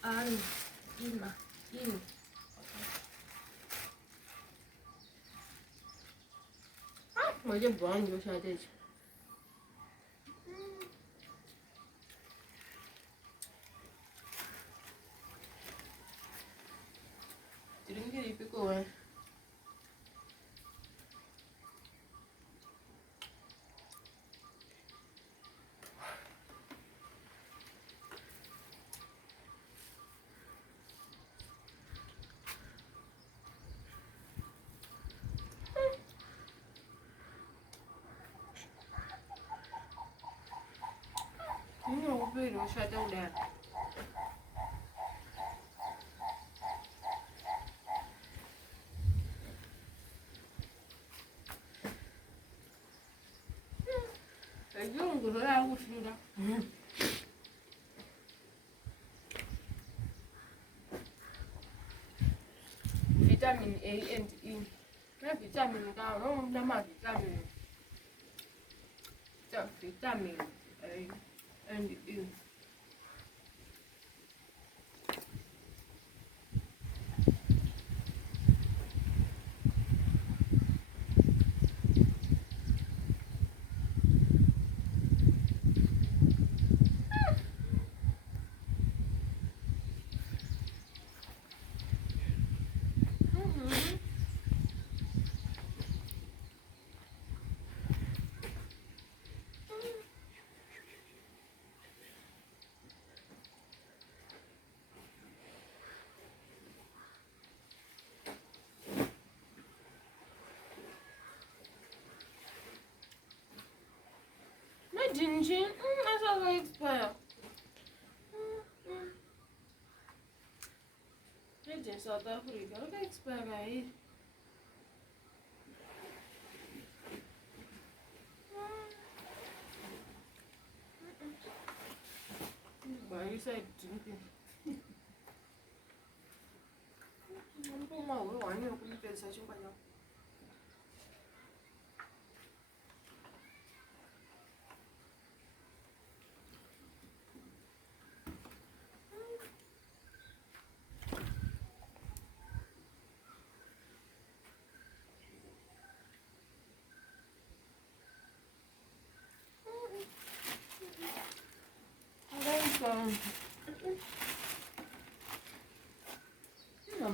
an, immer, in. Mà cho bỏ anh vô sao đi. Chị đứng cái đi với cô này. Não virou shadow there. Yung gusto na ako sila. Vitamin A and E. Cái vitamin cao đó không? Nó mà vitamin. Vitamin A and E. Ginger, I saw it expire. Made in South Africa, look expire aí. Why you say drinking? Không có màu cái quả nhiều cũng chơi sao chúng ta nhau.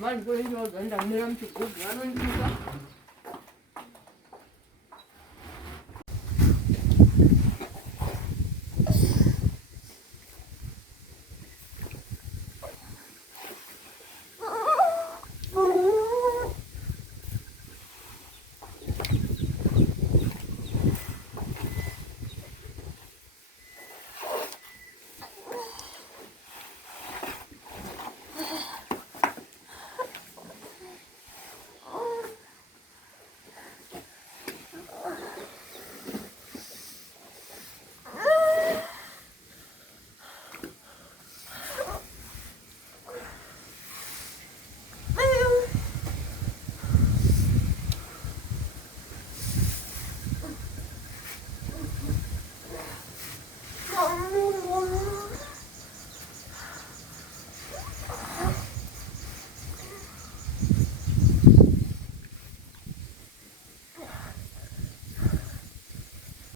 Mà anh quên rồi, đến 15 chục của anh quên chưa?